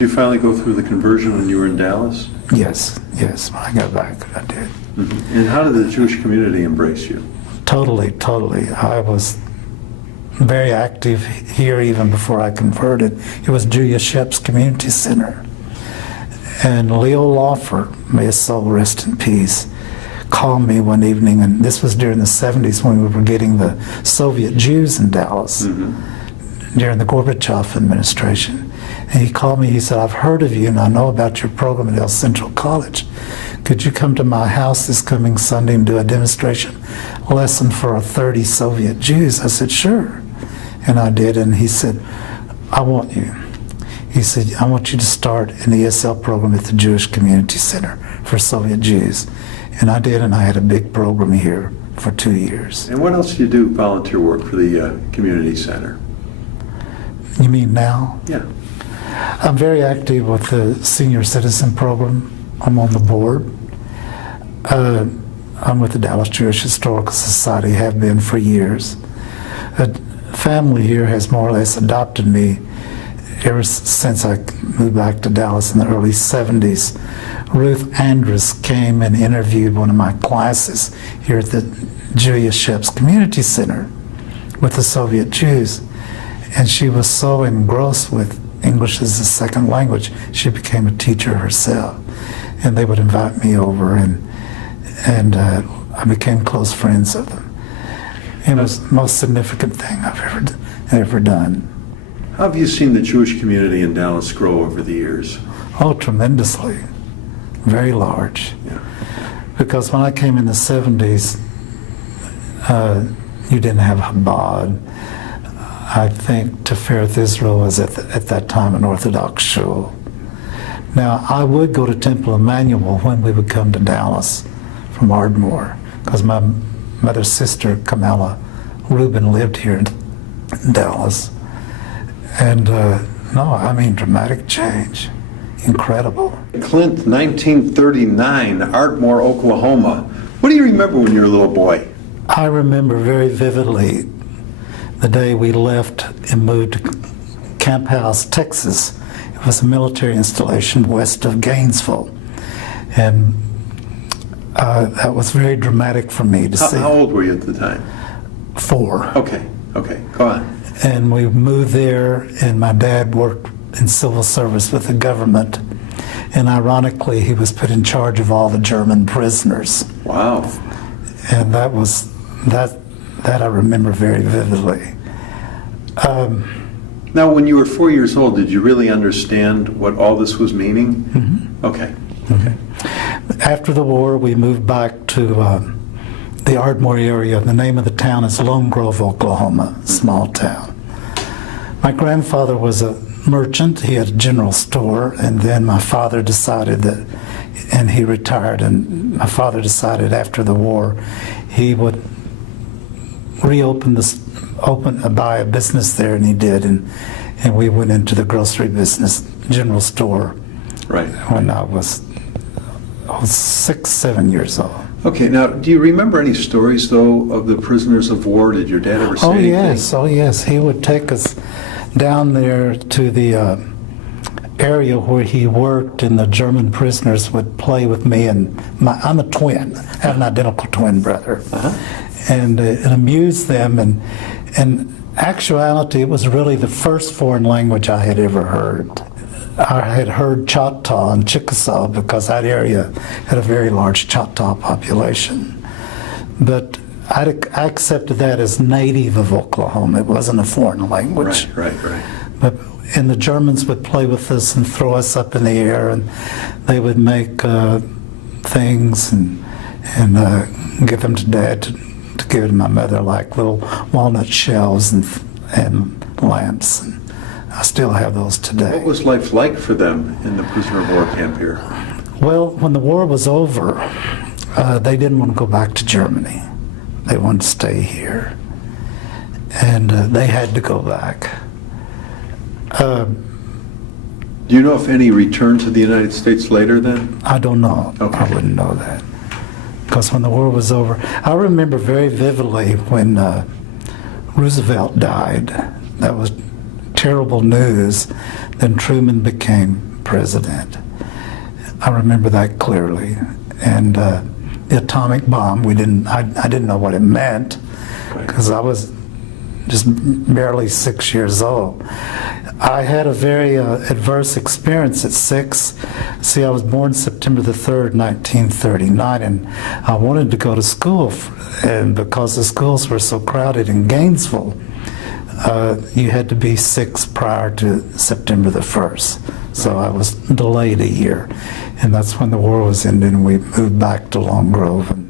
Did you finally go through the conversion when you were in Dallas? Yes, when I got back, I did. Mm-hmm. And how did the Jewish community embrace you? Totally. I was very active here even before I converted. It was Julia Shep's Community Center. And Leo Lawford, may his soul rest in peace, called me one evening, and this was during the 70s when we were getting the Soviet Jews in Dallas, during the Gorbachev administration. And he called me, he said, I've heard of you and I know about your program at El Central College. Could you come to my house this coming Sunday and do a demonstration lesson for 30 Soviet Jews? I said, sure. And I did, and he said, I want you. He said, I want you to start an ESL program at the Jewish Community Center for Soviet Jews. And I did, and I had a big program here for 2 years. And what else do you do volunteer work for the community center? You mean now? Yeah. I'm very active with the senior citizen program. I'm on the board. I'm with the Dallas Jewish Historical Society, have been for years. A family here has more or less adopted me ever since I moved back to Dallas in the early 70s. Ruth Andrus came and interviewed one of my classes here at the Julia Shep's Community Center with the Soviet Jews. And she was so engrossed with English as a second language, she became a teacher herself. And they would invite me over, and I became close friends of them. It was the most significant thing I've ever done. How have you seen the Jewish community in Dallas grow over the years? Oh, tremendously. Very large. Yeah. Because when I came in the 70s, you didn't have Chabad. I think Tifereth Israel was at that time an Orthodox shul. Now, I would go to Temple Emmanuel when we would come to Dallas from Ardmore, because my mother's sister, Kamala Rubin, lived here in Dallas. And no, I mean dramatic change. Incredible. Clint, 1939, Ardmore, Oklahoma. What do you remember when you were a little boy? I remember very vividly the day we left and moved to Camp House, Texas. It was a military installation west of Gainesville. And that was very dramatic for me to see. How old were you at the time? 4. Okay, go on. And we moved there, and my dad worked in civil service with the government. And ironically, he was put in charge of all the German prisoners. Wow. And that I remember very vividly. Now, when you were 4 years old, did you really understand what all this was meaning? Mm-hmm. Okay. After the war, we moved back to the Ardmore area. The name of the town is Lone Grove, Oklahoma, a small town. My grandfather was a merchant. He had a general store, and then my father decided that, and he retired, and my father decided after the war he would buy a business there, and he did, and we went into the grocery business, general store, right, when I was 6, 7 years old. Okay, now, do you remember any stories, though, of the prisoners of war? Did your dad ever say anything? Oh, yes. He would take us down there to the area where he worked, and the German prisoners would play with me, and I'm a twin. I have an identical twin brother. And it amused them, and in actuality, it was really the first foreign language I had ever heard. I had heard Choctaw and Chickasaw because that area had a very large Choctaw population. But I accepted that as native of Oklahoma. It wasn't a foreign language. Right. And the Germans would play with us and throw us up in the air, and they would make things and give them to Dad to give to my mother, like little walnut shells and lamps. And I still have those today. What was life like for them in the prisoner of war camp here? Well, when the war was over, they didn't want to go back to Germany. They wanted to stay here. And they had to go back. Do you know if any returned to the United States later then? I don't know. Okay. I wouldn't know that. Because when the war was over, I remember very vividly when Roosevelt died. That was terrible news. Then Truman became president. I remember that clearly. And the atomic bomb, I didn't know what it meant because I was just barely 6 years old. I had a very adverse experience at 6. See, I was born September the 3rd, 1939, and I wanted to go to school, and because the schools were so crowded in Gainesville, you had to be 6 prior to September the 1st. So I was delayed a year, and that's when the war was ending, and we moved back to Long Grove and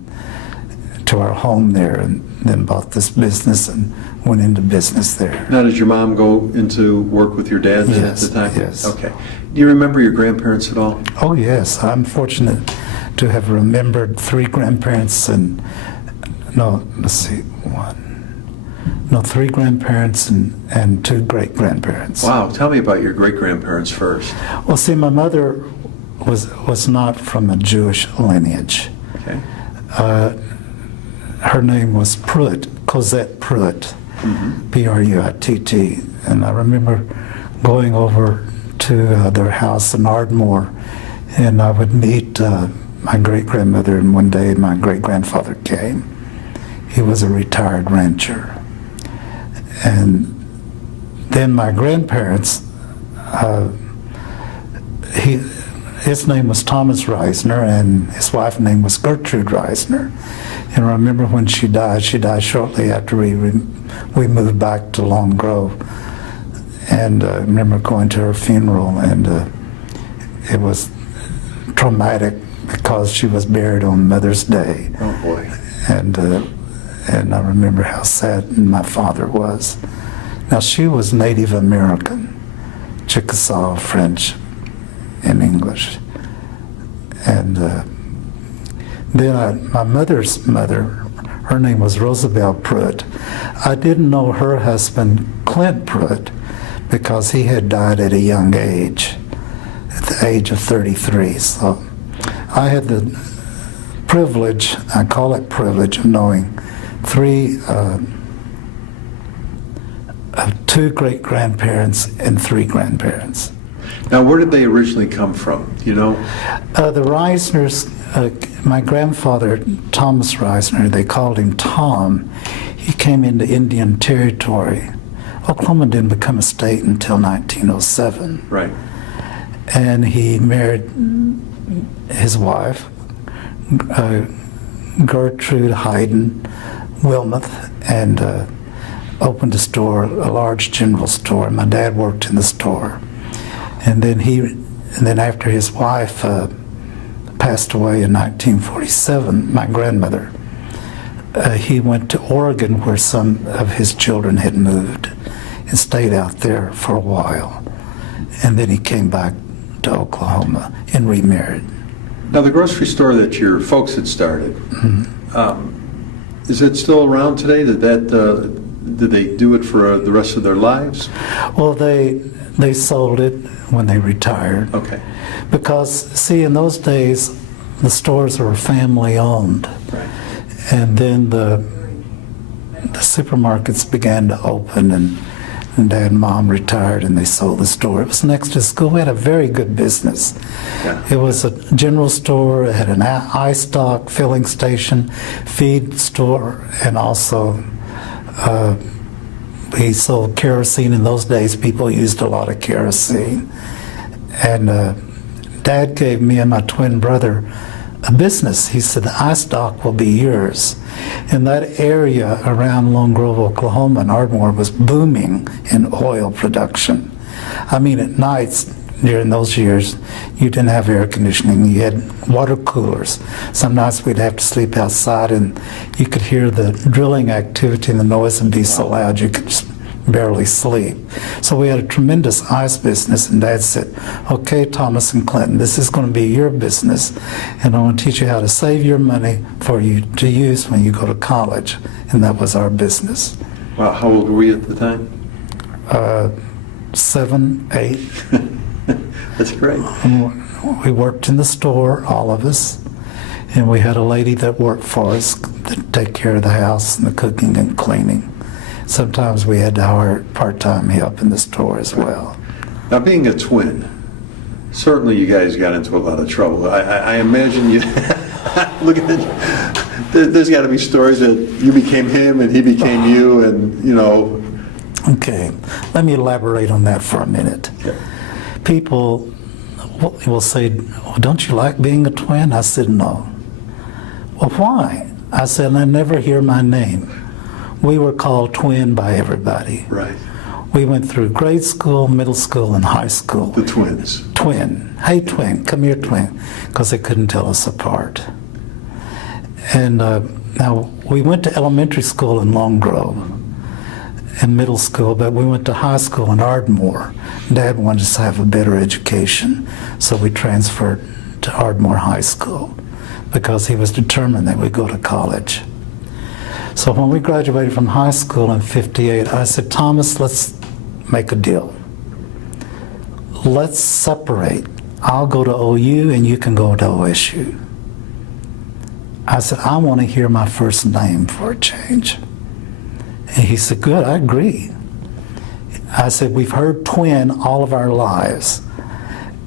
to our home there, and then bought this business and went into business there. Now, did your mom go into work with your dad then Yes, at the time? yes. Okay. Do you remember your grandparents at all? Oh yes, I'm fortunate to have remembered 3 grandparents and, no, let's see, 3 grandparents and 2 great-grandparents. Wow, tell me about your great-grandparents first. Well, see, my mother was not from a Jewish lineage. Okay. Her name was Pruitt, Cosette Pruitt, P-R-U-I-T-T. And I remember going over to their house in Ardmore, and I would meet my great-grandmother, and one day my great-grandfather came. He was a retired rancher. And then my grandparents, his name was Thomas Risner, and his wife's name was Gertrude Risner. And I remember when she died shortly after we moved back to Long Grove. And I remember going to her funeral, and it was traumatic because she was buried on Mother's Day. Oh boy. And I remember how sad my father was. Now, she was Native American, Chickasaw, French, and English. And then my mother's mother, her name was Rosabelle Pruitt. I didn't know her husband, Clint Pruitt, because he had died at a young age, at the age of 33. So I had the privilege, I call it privilege, of knowing 2 great-grandparents and 3 grandparents. Now, where did they originally come from? Do you know? The Risners, my grandfather, Thomas Risner, they called him Tom. He came into Indian Territory. Oklahoma didn't become a state until 1907. Right. And he married his wife, Gertrude Hayden Wilmoth, and opened a store, a large general store. My dad worked in the store. And then after his wife passed away in 1947, my grandmother, he went to Oregon, where some of his children had moved, and stayed out there for a while. And then he came back to Oklahoma and remarried. Now, the grocery store that your folks had started, is it still around today? Did they do it for the rest of their lives? Well, they sold it when they retired. Okay. Because, see, in those days, the stores were family owned. Right. And then the supermarkets began to open, and Dad and Mom retired, and they sold the store. It was next to school. We had a very good business. Yeah. It was a general store. It had an ice stock filling station, feed store, and also we sold kerosene. In those days, people used a lot of kerosene. And Dad gave me and my twin brother a business. He said, the ice dock will be yours. And that area around Lone Grove, Oklahoma, and Ardmore was booming in oil production. I mean, at nights, during those years, you didn't have air conditioning. You had water coolers. Some nights we'd have to sleep outside, and you could hear the drilling activity, and the noise would be so loud you could just barely sleep. So we had a tremendous ice business, and Dad said, okay, Thomas and Clinton, this is going to be your business, and I want to teach you how to save your money for you to use when you go to college. And that was our business. Wow, how old were you at the time? 7, 8. That's great. We worked in the store, all of us, and we had a lady that worked for us to take care of the house and the cooking and cleaning. Sometimes we had to hire part-time help in the store as well. Now, being a twin, Certainly you guys got into a lot of trouble. I imagine you, look at it, there's got to be stories that you became him and he became you, and, you know. Okay, let me elaborate on that for a minute. Okay. People will say, well, don't you like being a twin? I said, no. Well, why? I said, I never hear my name. We were called twin by everybody. Right. We went through grade school, middle school, and high school. The twins. Twin. Hey, twin. Come here, twin. Because they couldn't tell us apart. And now, we went to elementary school in Long Grove and middle school, but we went to high school in Ardmore. Dad wanted us to have a better education, so we transferred to Ardmore High School because he was determined that we'd go to college. So when we graduated from high school in '58, I said, Thomas, let's make a deal. Let's separate. I'll go to OU and you can go to OSU. I said, I want to hear my first name for a change. And he said, good, I agree. I said, we've heard twin all of our lives,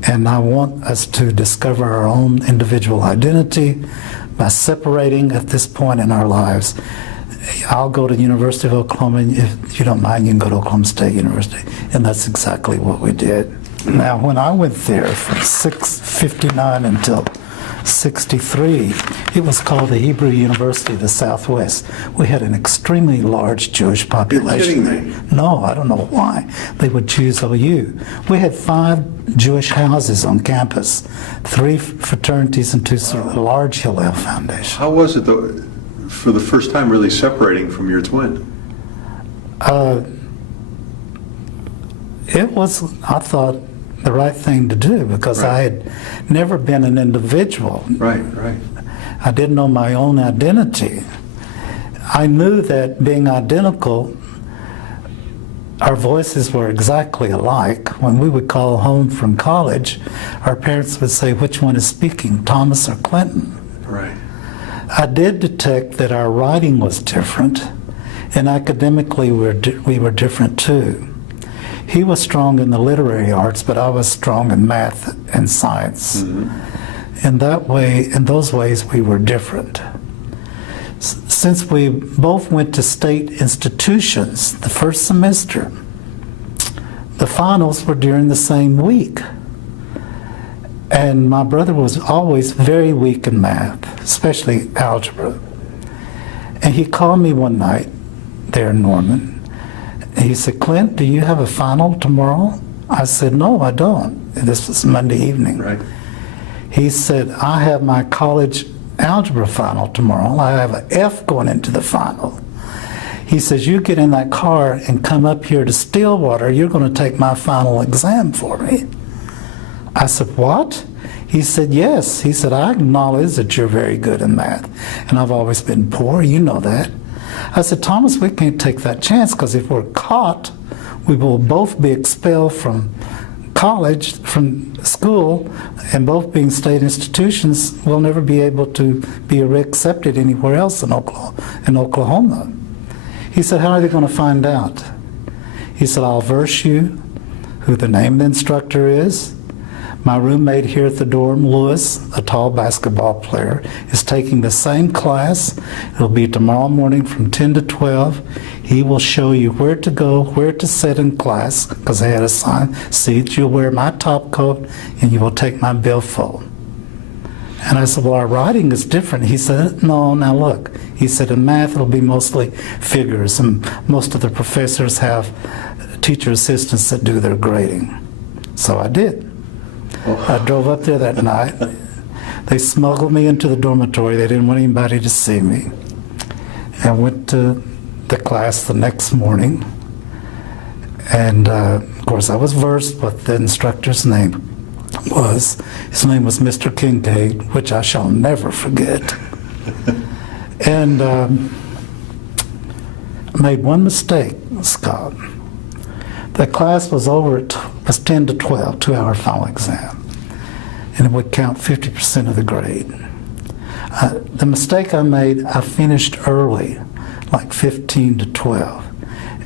and I want us to discover our own individual identity by separating at this point in our lives. I'll go to the University of Oklahoma, and if you don't mind, you can go to Oklahoma State University. And that's exactly what we did. Now, when I went there from 59 until 63, it was called the Hebrew University of the Southwest. We had an extremely large Jewish population. You're kidding me. No, I don't know why they would choose OU. We had 5 Jewish houses on campus, 3 fraternities and 2 large Hillel Foundation. How was it, though, for the first time really separating from your twin? It was, I thought, the right thing to do because Right. I had never been an individual. Right, right. I didn't know my own identity. I knew that being identical, our voices were exactly alike. When we would call home from college, our parents would say, which one is speaking, Thomas or Clinton? Right. I did detect that our writing was different, and academically we were different too. He was strong in the literary arts, but I was strong in math and science. Mm-hmm. In those ways, we were different. Since we both went to state institutions the first semester, the finals were during the same week. And my brother was always very weak in math, especially algebra. And he called me one night there in Norman. And he said, Clint, do you have a final tomorrow? I said, no, I don't. This was Monday evening. Right. He said, I have my college algebra final tomorrow. I have an F going into the final. He says, you get in that car and come up here to Stillwater. You're going to take my final exam for me. I said, what? He said, yes. He said, I acknowledge that you're very good in math, and I've always been poor. You know that. I said, Thomas, we can't take that chance because if we're caught, we will both be expelled from college, from school, and both being state institutions, we'll never be able to be accepted anywhere else in Oklahoma. He said, how are they going to find out? He said, I'll verse you who the name of the instructor is. My roommate here at the dorm, Lewis, a tall basketball player, is taking the same class. It'll be tomorrow morning from 10 to 12. He will show you where to go, where to sit in class, because they had assigned seats. You'll wear my top coat, and you will take my billfold. And I said, well, our writing is different. He said, no, now look. He said, in math, it'll be mostly figures, and most of the professors have teacher assistants that do their grading. So I did. I drove up there that night. They smuggled me into the dormitory. They didn't want anybody to see me. And went to the class the next morning. And of course, I was versed what the instructor's name was. His name was Mr. Kincaid, which I shall never forget. And made one mistake, Scott. The class was was 10 to 12, 2-hour final exam, and it would count 50% of the grade. The mistake I made, I finished early, like 15 to 12,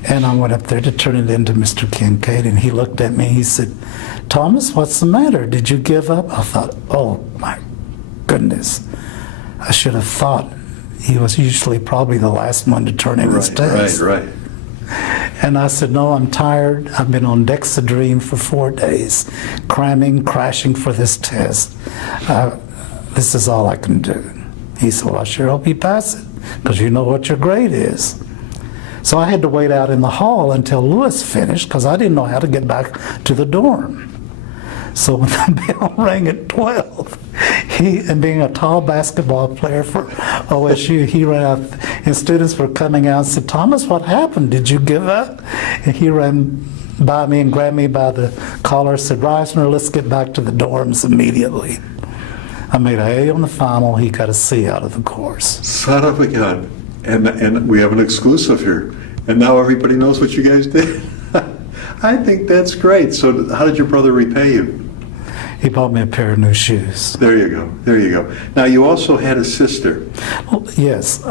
And I went up there to turn it into Mr. Kincaid, and he looked at me, he said, "Thomas, what's the matter? Did you give up?" I thought, oh my goodness. I should have thought he was usually probably the last one to turn in his test. Right. And I said, "No, I'm tired. I've been on Dexedrine for 4 days, cramming, crashing for this test. This is all I can do." He said, "Well, I sure hope you pass it, because you know what your grade is." So I had to wait out in the hall until Lewis finished, because I didn't know how to get back to the dorm. So when the bell rang at 12, and being a tall basketball player for OSU, he ran out, and students were coming out and said, "Thomas, what happened? Did you give up?" And he ran by me and grabbed me by the collar, said, "Risner, let's get back to the dorms immediately." I made an A on the final. He got a C out of the course. Son of a gun. And we have an exclusive here. And now everybody knows what you guys did. I think that's great. So how did your brother repay you? He bought me a pair of new shoes. There you go. Now, you also had a sister. Well, yes.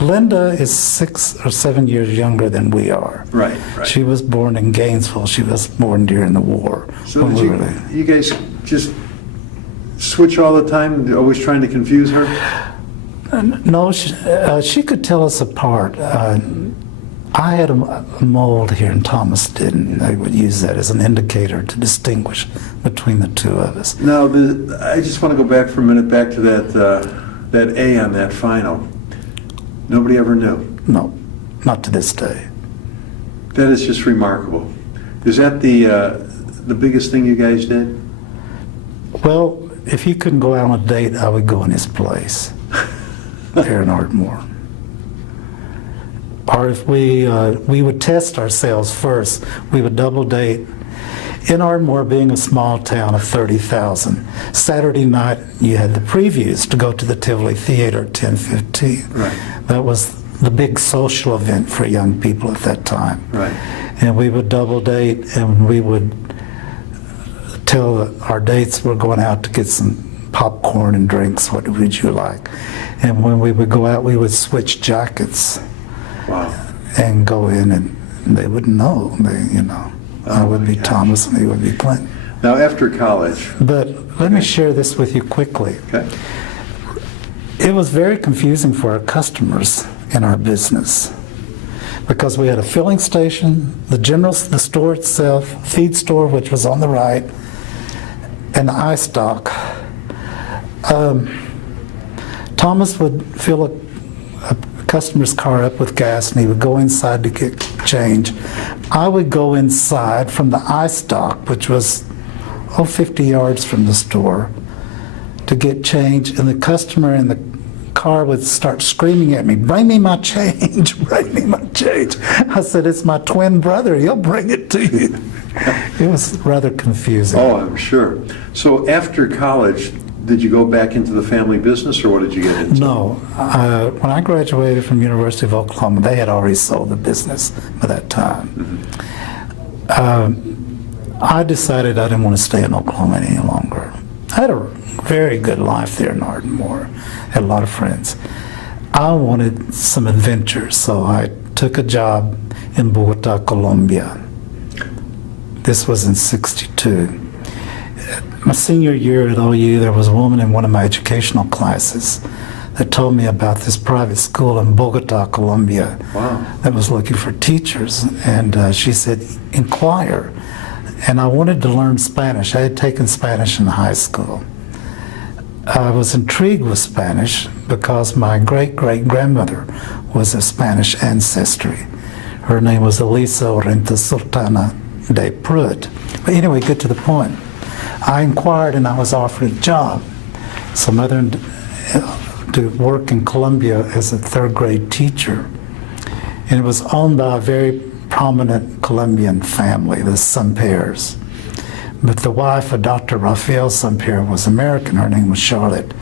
Linda is 6 or 7 years younger than we are. Right. She was born in Gainesville. She was born during the war. So did you guys just switch all the time, always trying to confuse her? No, she could tell us apart. I had a mold here and Thomas didn't. They would use that as an indicator to distinguish between the two of us. Now, I just want to go back for a minute, back to that A on that final. Nobody ever knew? No, not to this day. That is just remarkable. Is that the biggest thing you guys did? Well, if he couldn't go out on a date, I would go in his place there in Ardmore. Or if we would test ourselves first, we would double date. In Ardmore, being a small town of 30,000, Saturday night you had the previews to go to the Tivoli Theater at 10:15. Right. That was the big social event for young people at that time. Right. And we would double date, and we would tell our dates we're going out to get some popcorn and drinks. What would you like? And when we would go out, we would switch jackets. Wow. And go in, and they wouldn't know. I would be Thomas and he would be Clint. Now, after college. But let me share this with you quickly. Okay. It was very confusing for our customers in our business, because we had a filling station, the store itself, feed store, which was on the right, and the eye stock. Thomas would fill a customer's car up with gas, and he would go inside to get change. I would go inside from the eye stock, which was 50 yards from the store, to get change, and the customer in the car would start screaming at me, "Bring me my change, bring me my change." I said, "It's my twin brother, he'll bring it to you." It was rather confusing. Oh, I'm sure. So after college, did you go back into the family business, or what did you get into? No. When I graduated from University of Oklahoma, they had already sold the business by that time. I decided I didn't want to stay in Oklahoma any longer. I had a very good life there in Ardmore. Had a lot of friends. I wanted some adventures, so I took a job in Bogota, Colombia. This was in '62. My senior year at OU, there was a woman in one of my educational classes that told me about this private school in Bogota, Colombia. Wow. That was looking for teachers. And she said, "Inquire." And I wanted to learn Spanish. I had taken Spanish in high school. I was intrigued with Spanish because my great-great-grandmother was of Spanish ancestry. Her name was Elisa Orenta Sultana de Prud. But anyway, get to the point. I inquired and I was offered a job. So mother to work in Colombia as a third grade teacher. And it was owned by a very prominent Colombian family, the Sampers. But the wife of Dr. Rafael Samper was American. Her name was Charlotte.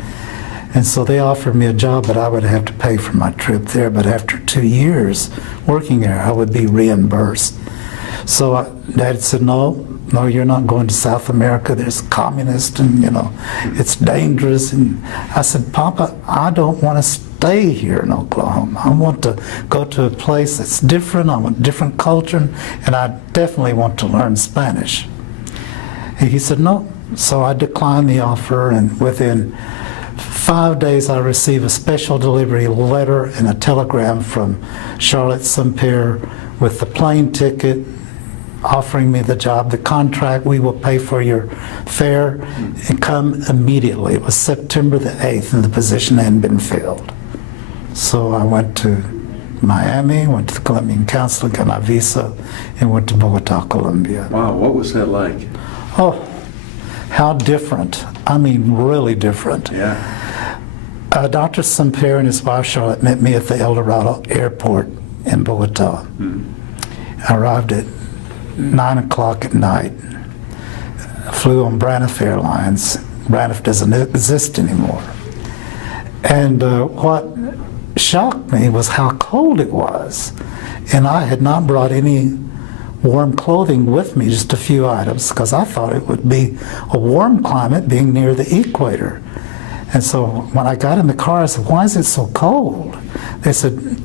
And so they offered me a job, but I would have to pay for my trip there. But after 2 years working there, I would be reimbursed. So Dad said, no, you're not going to South America. There's communists and, it's dangerous. And I said, Papa, I don't want to stay here in Oklahoma. I want to go to a place that's different. I want a different culture, and I definitely want to learn Spanish. And he said, no. So I declined the offer, and within 5 days I received a special delivery letter and a telegram from Charlotte Samper with the plane ticket, offering me the job, the contract, we will pay for your fare, and come immediately. It was September the 8th, and the position hadn't been filled. So I went to Miami, went to the Colombian consulate, got my visa, and went to Bogota, Colombia. Wow, what was that like? Oh, how different. I mean, really different. Yeah. Dr. Samper and his wife Charlotte met me at the El Dorado airport in Bogota. I arrived at 9 o'clock at night. Flew on Braniff Airlines. Braniff doesn't exist anymore. And what shocked me was how cold it was. And I had not brought any warm clothing with me, just a few items, because I thought it would be a warm climate being near the equator. And so when I got in the car, I said, why is it so cold? They said,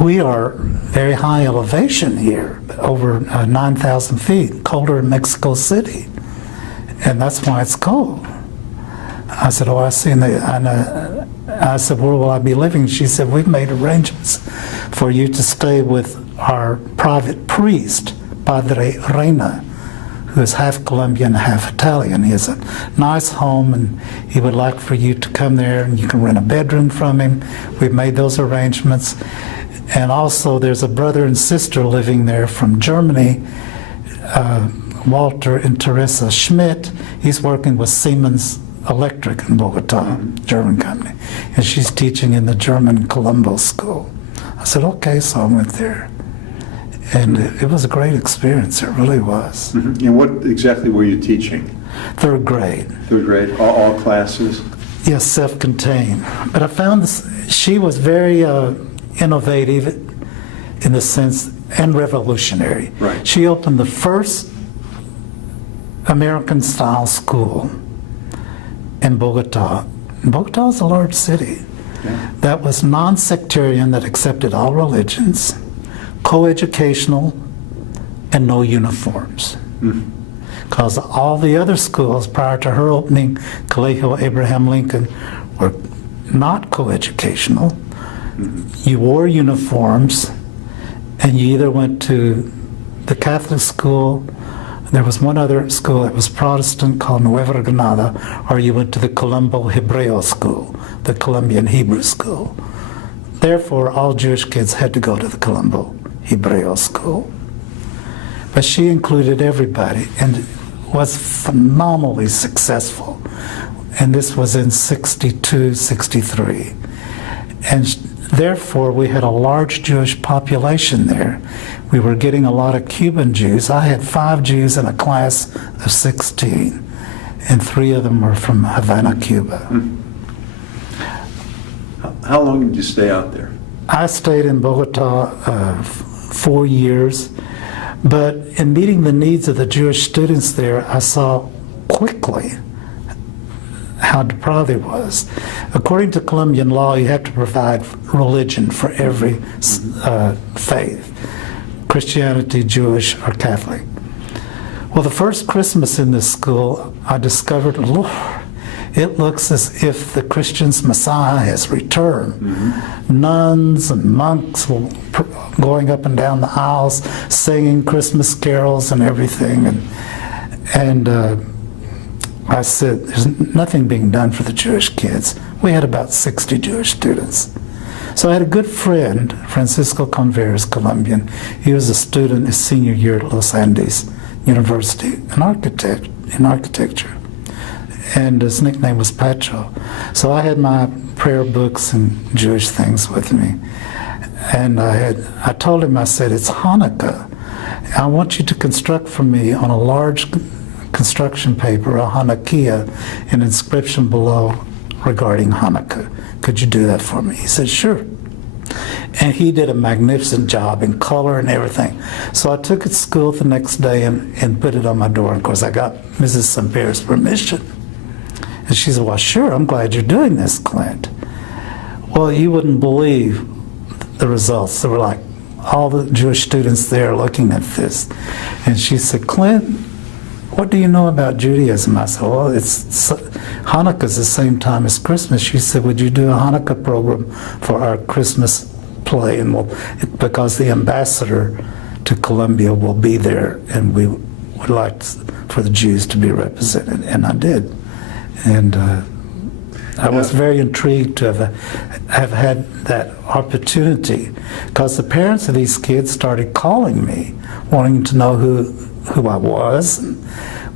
we are very high elevation here, over 9,000 feet, colder than Mexico City. And that's why it's cold. I said, oh, I see. And I said, where will I be living? She said, we've made arrangements for you to stay with our private priest, Padre Reina, who is half Colombian, half Italian. He has a nice home, and he would like for you to come there, and you can rent a bedroom from him. We've made those arrangements. And also, there's a brother and sister living there from Germany, Walter and Teresa Schmidt. He's working with Siemens Electric in Bogota, German company. And she's teaching in the German Colombo School. I said, okay, so I went there. And it was a great experience, it really was. And what exactly were you teaching? Third grade. Third grade, all classes? Yes, self-contained. But I found she was very innovative in the sense, and revolutionary. Right. She opened the first American-style school in Bogota. Bogota is a large city. Yeah. That was non-sectarian, that accepted all religions, co-educational, and no uniforms. Because all the other schools prior to her opening, Colegio Abraham Lincoln, were not co-educational. You wore uniforms, and you either went to the Catholic school, there was one other school that was Protestant called Nueva Granada, or you went to the Colombo Hebreo school, the Colombian Hebrew school. Therefore, all Jewish kids had to go to the Colombo Hebreo school. But she included everybody and was phenomenally successful. And this was in 62, 63. And therefore, we had a large Jewish population there. We were getting a lot of Cuban Jews. I had 5 Jews in a class of 16, and 3 of them were from Havana, Cuba. How long did you stay out there? I stayed in Bogota 4 years, but in meeting the needs of the Jewish students there, I saw quickly how deprived it was. According to Colombian law, you have to provide religion for every faith, Christianity, Jewish, or Catholic. Well, the first Christmas in this school, I discovered, Lord, it looks as if the Christian's Messiah has returned. Nuns and monks were going up and down the aisles, singing Christmas carols and everything. And I said, there's nothing being done for the Jewish kids. We had about 60 Jewish students. So I had a good friend, Francisco Converes, Colombian. He was a student his senior year at Los Andes University, an architect in architecture. And his nickname was Pacho. So I had my prayer books and Jewish things with me. And I told him, I said, it's Hanukkah. I want you to construct for me on a large construction paper, a Hanukkah, an inscription below regarding Hanukkah. Could you do that for me? He said, sure. And he did a magnificent job in color and everything. So I took it to school the next day and put it on my door. Of course, I got Mrs. St. Pierre's permission. And she said, well, sure, I'm glad you're doing this, Clint. Well, you wouldn't believe the results. There were like all the Jewish students there looking at this. And she said, Clint, what do you know about Judaism? I said, well, Hanukkah's the same time as Christmas. She said, would you do a Hanukkah program for our Christmas play? And because the ambassador to Colombia will be there, and we would like for the Jews to be represented. And I did. And I was very intrigued to have had that opportunity, because the parents of these kids started calling me, wanting to know who I was. And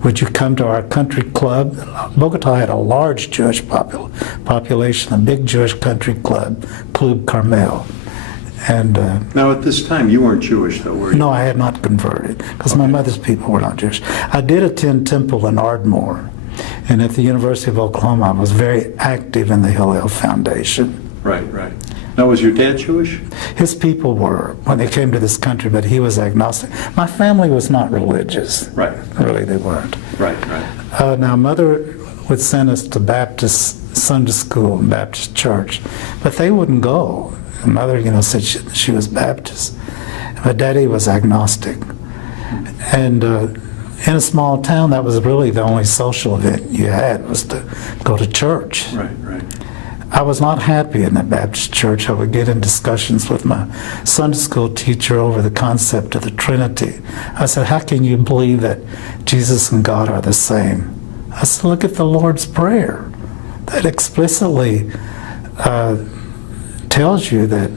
would you come to our country club? Bogota had a large Jewish population, a big Jewish country club, Club Carmel. And now at this time, you weren't Jewish, though, were you? no, I had not converted, because my mother's people were not Jewish. I did attend temple in Ardmore. And at the University of Oklahoma, I was very active in the Hillel Foundation. Right, right. Now, was your dad Jewish? His people were when they came to this country, but he was agnostic. My family was not religious. Right. Really, they weren't. Right, right. Now, Mother would send us to Baptist Sunday school and Baptist church, but they wouldn't go. And Mother, said she was Baptist. But Daddy was agnostic. And in a small town, that was really the only social event you had, was to go to church. Right, right. I was not happy in that Baptist church. I would get in discussions with my Sunday school teacher over the concept of the Trinity. I said, how can you believe that Jesus and God are the same? I said, look at the Lord's Prayer. That explicitly tells you that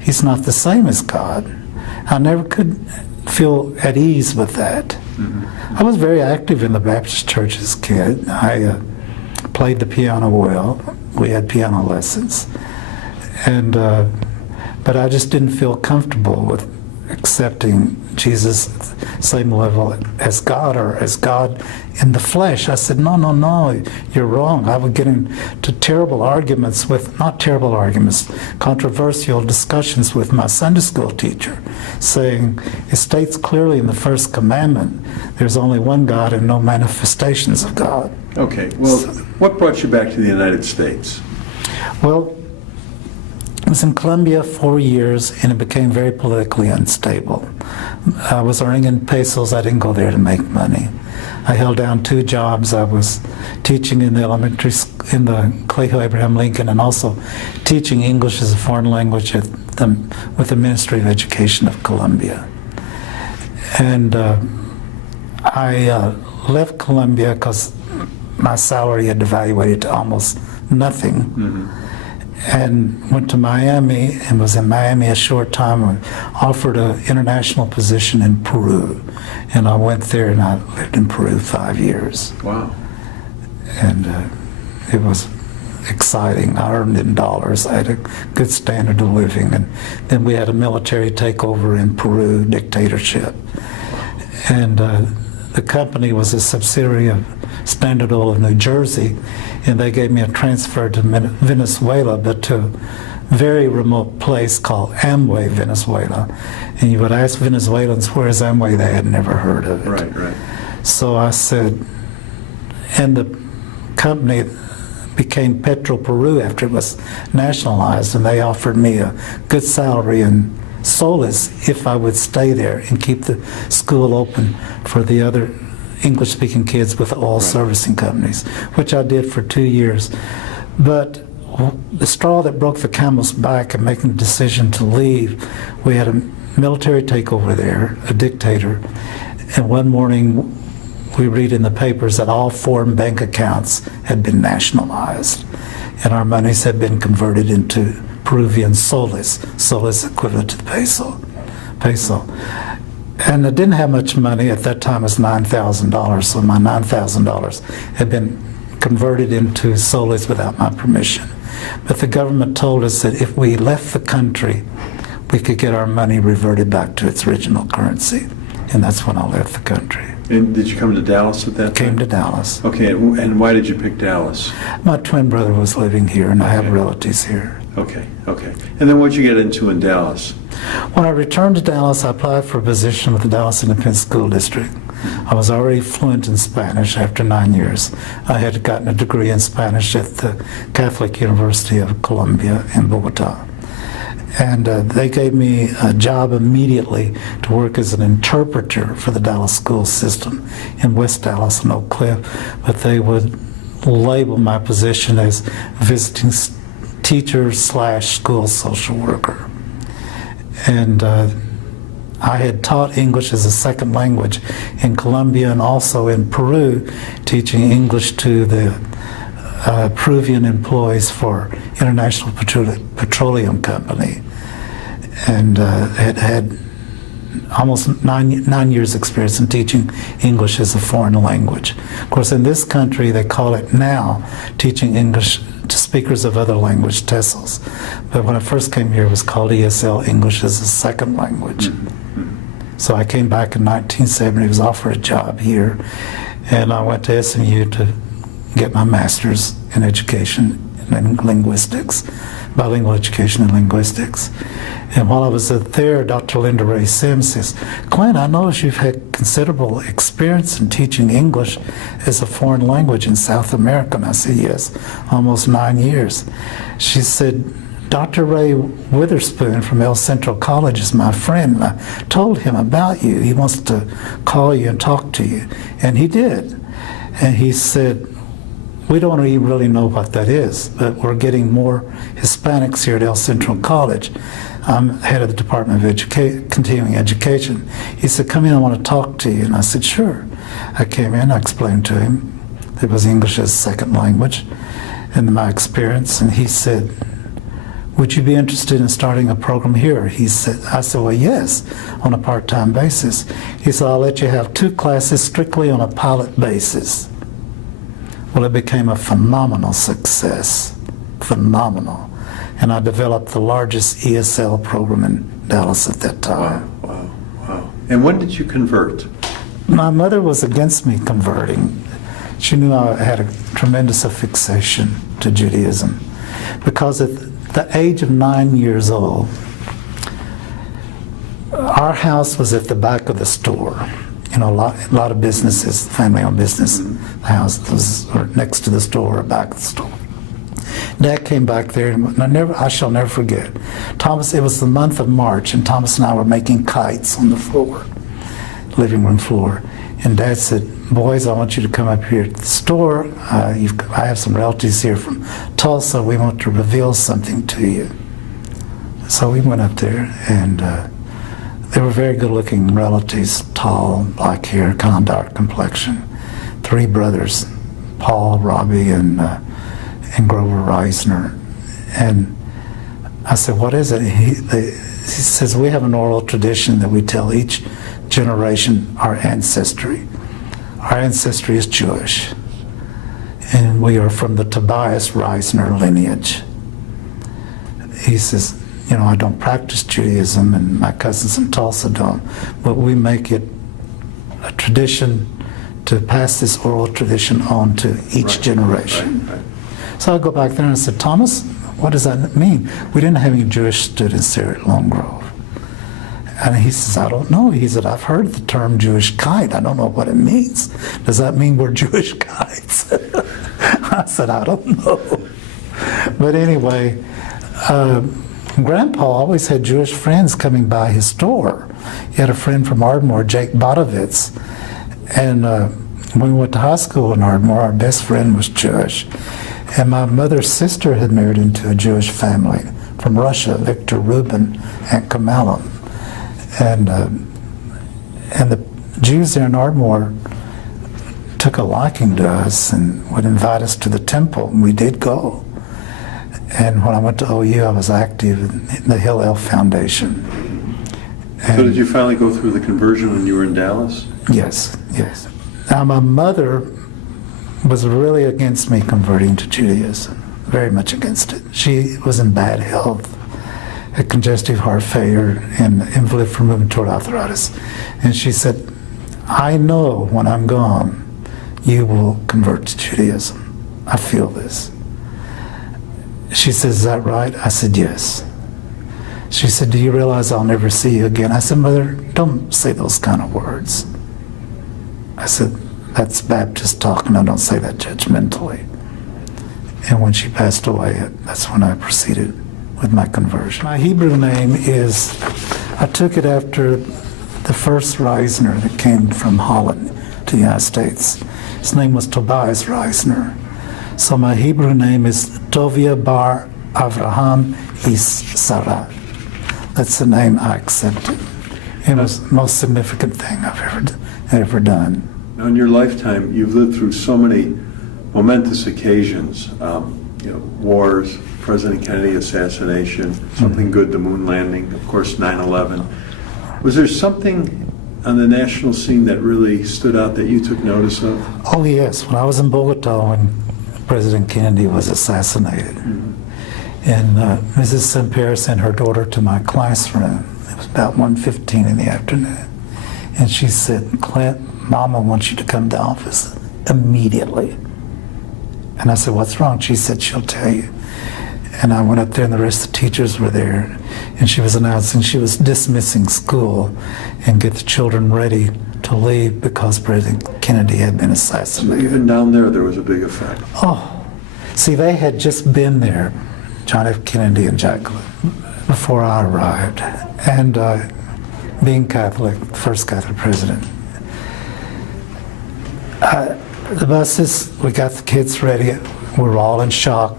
he's not the same as God. I never could feel at ease with that. Mm-hmm. I was very active in the Baptist church as a kid. I played the piano well. We had piano lessons. And but I just didn't feel comfortable with accepting Jesus same level as God, or as God in the flesh. I said, no, you're wrong. I would get into terrible arguments not terrible arguments, controversial discussions with my Sunday school teacher, saying, it states clearly in the first commandment, there's only one God and no manifestations of God. Okay, well, what brought you back to the United States? Well, I was in Colombia 4 years, and it became very politically unstable. I was earning in pesos. I didn't go there to make money. I held down 2 jobs. I was teaching in the elementary in the Colegio Abraham Lincoln, and also teaching English as a foreign language with the Ministry of Education of Colombia. And I left Colombia because my salary had devaluated to almost nothing. Mm-hmm. And went to Miami, and was in Miami a short time, and offered an international position in Peru. And I went there, and I lived in Peru 5 years. Wow. And it was exciting. I earned in dollars. I had a good standard of living. And then we had a military takeover in Peru, dictatorship. And the company was a subsidiary of Standard Oil of New Jersey, and they gave me a transfer to Venezuela, but to a very remote place called Amway, Venezuela. And you would ask Venezuelans, where is Amway? They had never heard of it. Right, right. So I said, and the company became Petro Peru after it was nationalized, and they offered me a good salary in soles if I would stay there and keep the school open for the other English-speaking kids with oil servicing companies, which I did for 2 years. But the straw that broke the camel's back in making the decision to leave, we had a military takeover there, a dictator, and one morning we read in the papers that all foreign bank accounts had been nationalized, and our monies had been converted into Peruvian soles equivalent to the peso. And I didn't have much money at that time. It was $9,000, so my $9,000 had been converted into soles without my permission. But the government told us that if we left the country, we could get our money reverted back to its original currency. And that's when I left the country. And did you come to Dallas at that time? Came to Dallas. Okay, and why did you pick Dallas? My twin brother was living here, and I have relatives here. Okay, okay. And then what'd you get into in Dallas? When I returned to Dallas, I applied for a position with the Dallas Independent School District. I was already fluent in Spanish after 9 years. I had gotten a degree in Spanish at the Catholic University of Colombia in Bogota. And they gave me a job immediately to work as an interpreter for the Dallas school system in West Dallas and Oak Cliff. But they would label my position as visiting teacher / school social worker. And I had taught English as a second language in Colombia and also in Peru, teaching English to the Peruvian employees for International Petroleum Company, and had almost nine years experience in teaching English as a foreign language. Of course, in this country, they call it now teaching English to speakers of other language, TESOLs. But when I first came here, it was called ESL, English as a second language. So I came back in 1970, was offered a job here, and I went to SMU to get my master's in education in linguistics, bilingual education in linguistics. And while I was there, Dr. Linda Ray Sims says, "Clint, I notice you've had considerable experience in teaching English as a foreign language in South America." And I said, "Yes, almost 9 years." She said, "Dr. Ray Witherspoon from El Centro College is my friend. I told him about you. He wants to call you and talk to you." And he did. And he said, "We don't even really know what that is, but we're getting more Hispanics here at El Centro College. I'm head of the Department of Continuing Education." He said, "Come in, I want to talk to you." And I said, "Sure." I came in, I explained to him it was English as a second language and my experience. And he said, "Would you be interested in starting a program here?" I said, "Well, yes, on a part-time basis." He said, "I'll let you have 2 classes strictly on a pilot basis." Well, it became a phenomenal success, phenomenal. And I developed the largest ESL program in Dallas at that time. Wow, wow. And when did you convert? My mother was against me converting. She knew I had a tremendous fixation to Judaism, because at the age of 9 years old, our house was at the back of the store. You know, a lot of businesses, family-owned business, the house was next to the store or back of the store. Dad came back there, and I shall never forget. It was the month of March, and Thomas and I were making kites on the floor, living room floor. And Dad said, "Boys, I want you to come up here to the store. I have some relatives here from Tulsa. We want to reveal something to you." So we went up there, and they were very good-looking relatives, tall, black hair, kind of dark complexion. 3 brothers, Paul, Robbie, and Grover Risner. And I said, "What is it?" He says, "We have an oral tradition that we tell each generation our ancestry. Our ancestry is Jewish, and we are from the Tobias Risner lineage." He says, "You know, I don't practice Judaism, and my cousins in Tulsa don't, but we make it a tradition to pass this oral tradition on to each generation." Right. So I go back there and I said, "Thomas, what does that mean? We didn't have any Jewish students there at Lone Grove." And he says, "I don't know." He said, "I've heard the term Jewish kite. I don't know what it means. Does that mean we're Jewish kites?" I said, "I don't know." But anyway, Grandpa always had Jewish friends coming by his store. He had a friend from Ardmore, Jake Bodovitz. And when we went to high school in Ardmore, our best friend was Jewish. And my mother's sister had married into a Jewish family from Russia, Victor Rubin and Kamala. And the Jews there in Ardmore took a liking to us and would invite us to the temple, and we did go. And when I went to OU, I was active in the Hillel Foundation. So did you finally go through the conversion when you were in Dallas? Yes, yes. Now my mother was really against me converting to Judaism, very much against it. She was in bad health, had congestive heart failure and invalid for rheumatoid arthritis. And she said, "I know when I'm gone, you will convert to Judaism. I feel this." She says, "Is that right?" I said, "Yes." She said, "Do you realize I'll never see you again?" I said, "Mother, don't say those kind of words." I said, "That's Baptist talk, and I don't say that judgmentally." And when she passed away, that's when I proceeded with my conversion. My Hebrew name is, I took it after the first Risner that came from Holland to the United States. His name was Tobias Risner. So my Hebrew name is Tovia Bar Avraham Is Sarah. That's the name I accepted. It was the most significant thing I've ever done. Now, in your lifetime, you've lived through so many momentous occasions, wars, President Kennedy assassination, something good, the moon landing, of course, 9/11. Was there something on the national scene that really stood out that you took notice of? Oh yes, when I was in Bogota when President Kennedy was assassinated. And Mrs. Semper sent her daughter to my classroom. It was about 1:15 in the afternoon. And she said, "Clint, Mama wants you to come to the office immediately." And I said, "What's wrong?" She said, "She'll tell you." And I went up there and the rest of the teachers were there. And she was announcing she was dismissing school and get the children ready to leave because President Kennedy had been So assassinated. even down there was a big effect. Oh, see, they had just been there, John F. Kennedy and Jack, before I arrived. And being Catholic, first Catholic president. The buses, we got the kids ready. We were all in shock.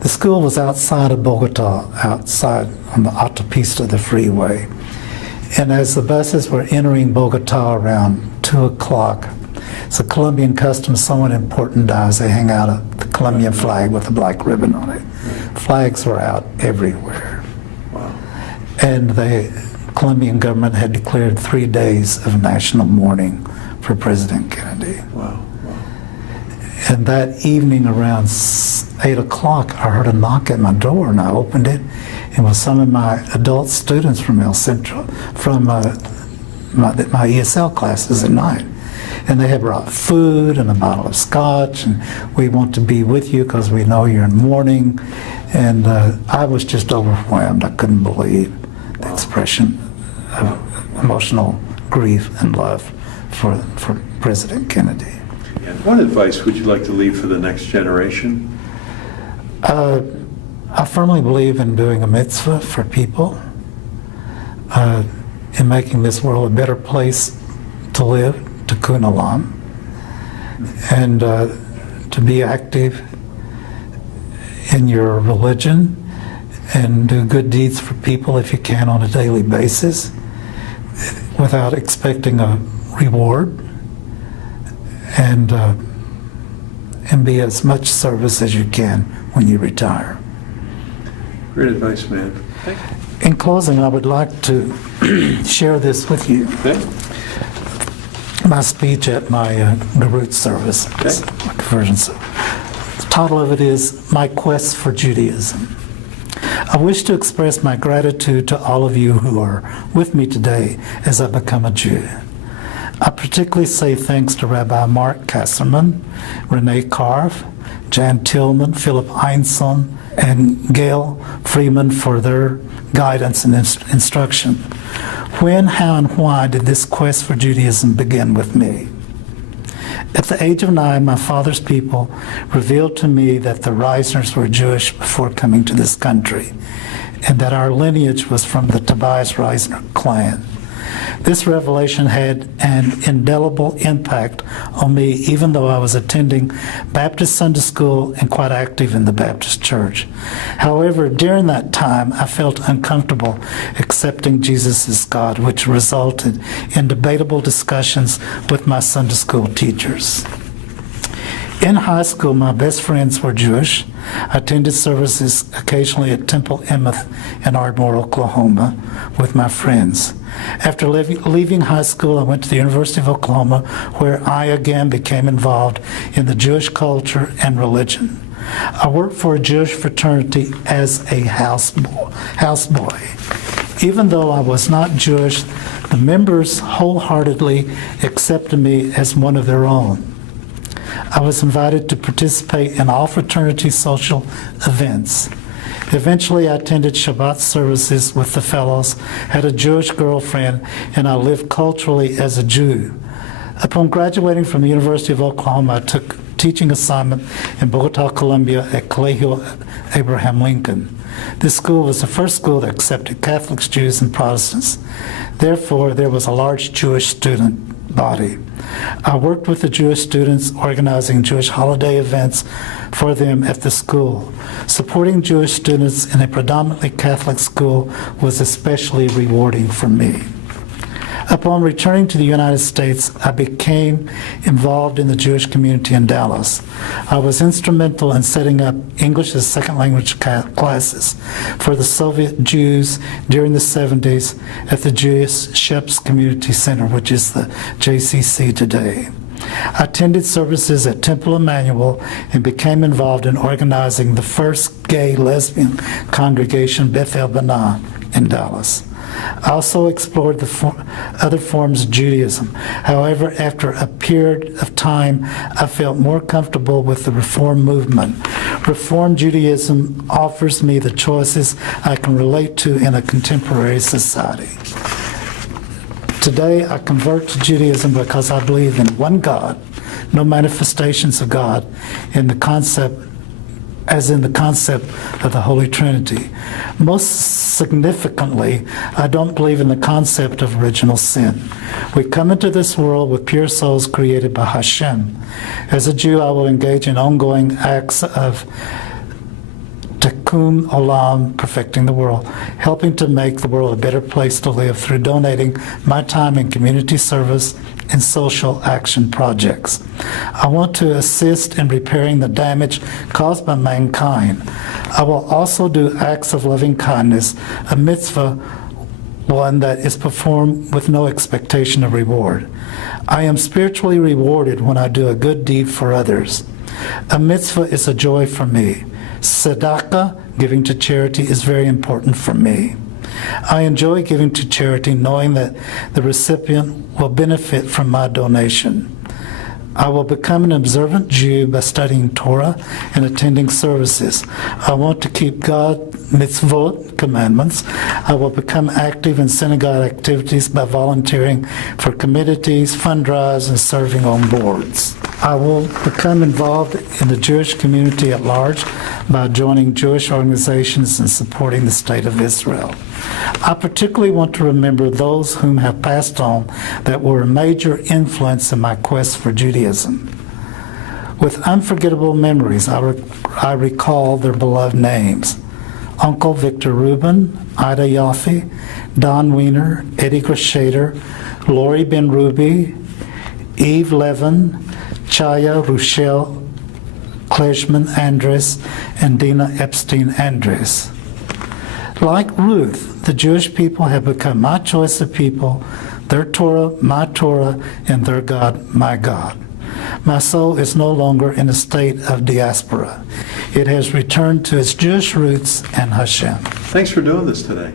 The school was outside of Bogota, outside on the autopista, the freeway. And as the buses were entering Bogota around 2 o'clock, it's a Colombian custom, someone important dies, they hang out the Colombian flag with a black ribbon on it. Flags were out everywhere. Wow. And the Colombian government had declared 3 days of national mourning for President Kennedy. Wow. And that evening around 8 o'clock, I heard a knock at my door, and I opened it. It was some of my adult students from El Centro, from my ESL classes at night. And they had brought food and a bottle of scotch, and "We want to be with you because we know you're in mourning." And I was just overwhelmed. I couldn't believe the expression of emotional grief and love for President Kennedy. And what advice would you like to leave for the next generation? I firmly believe in doing a mitzvah for people, in making this world a better place to live, tikkun olam, and to be active in your religion and do good deeds for people if you can on a daily basis without expecting a reward, and be as much service as you can when you retire. Great advice, man. Thank you. In closing, I would like to share this with you. Okay. My speech at my Garut service, my conversion service. The title of it is "My Quest for Judaism." I wish to express my gratitude to all of you who are with me today as I become a Jew. I particularly say thanks to Rabbi Mark Kasserman, Renee Carve, Jan Tillman, Philip Einson, and Gail Freeman for their guidance and instruction. When, how, and why did this quest for Judaism begin with me? At the age of 9, my father's people revealed to me that the Risners were Jewish before coming to this country, and that our lineage was from the Tobias Risner clan. This revelation had an indelible impact on me, even though I was attending Baptist Sunday school and quite active in the Baptist church. However, during that time, I felt uncomfortable accepting Jesus as God, which resulted in debatable discussions with my Sunday school teachers. In high school, my best friends were Jewish. I attended services occasionally at Temple Emeth in Ardmore, Oklahoma, with my friends. After leaving high school, I went to the University of Oklahoma, where I again became involved in the Jewish culture and religion. I worked for a Jewish fraternity as a houseboy. Even though I was not Jewish, the members wholeheartedly accepted me as one of their own. I was invited to participate in all fraternity social events. Eventually, I attended Shabbat services with the fellows, had a Jewish girlfriend, and I lived culturally as a Jew. Upon graduating from the University of Oklahoma, I took teaching assignment in Bogota, Colombia at Colegio Abraham Lincoln. This school was the first school that accepted Catholics, Jews, and Protestants. Therefore, there was a large Jewish student body. I worked with the Jewish students, organizing Jewish holiday events for them at the school. Supporting Jewish students in a predominantly Catholic school was especially rewarding for me. Upon returning to the United States, I became involved in the Jewish community in Dallas. I was instrumental in setting up English as second language classes for the Soviet Jews during the 70s at the Jewish Sheps Community Center, which is the JCC today. I attended services at Temple Emmanuel and became involved in organizing the first gay-lesbian congregation, Beth El Banah, in Dallas. I also explored the other forms of Judaism. However, after a period of time, I felt more comfortable with the Reform movement. Reform Judaism offers me the choices I can relate to in a contemporary society. Today, I convert to Judaism because I believe in one God, no manifestations of God, in the concept of the Holy Trinity. Most significantly, I don't believe in the concept of original sin. We come into this world with pure souls created by Hashem. As a Jew, I will engage in ongoing acts of Tikkun Olam, perfecting the world, helping to make the world a better place to live through donating my time in community service and social action projects. I want to assist in repairing the damage caused by mankind. I will also do acts of loving kindness, a mitzvah, one that is performed with no expectation of reward. I am spiritually rewarded when I do a good deed for others. A mitzvah is a joy for me. Tzedakah, giving to charity, is very important for me. I enjoy giving to charity knowing that the recipient will benefit from my donation. I will become an observant Jew by studying Torah and attending services. I want to keep God's mitzvot, commandments. I will become active in synagogue activities by volunteering for committees, fund drives, and serving on boards. I will become involved in the Jewish community at large by joining Jewish organizations and supporting the State of Israel. I particularly want to remember those whom have passed on that were a major influence in my quest for Judaism. With unforgettable memories, I recall their beloved names. Uncle Victor Rubin, Ida Yaffe, Don Wiener, Eddie Grashader, Lori Ben Ruby, Eve Levin, Chaya Rochelle Kleshman Andres, and Dina Epstein Andres. Like Ruth, the Jewish people have become my choice of people, their Torah, my Torah, and their God, my God. My soul is no longer in a state of diaspora. It has returned to its Jewish roots and Hashem. Thanks for doing this today.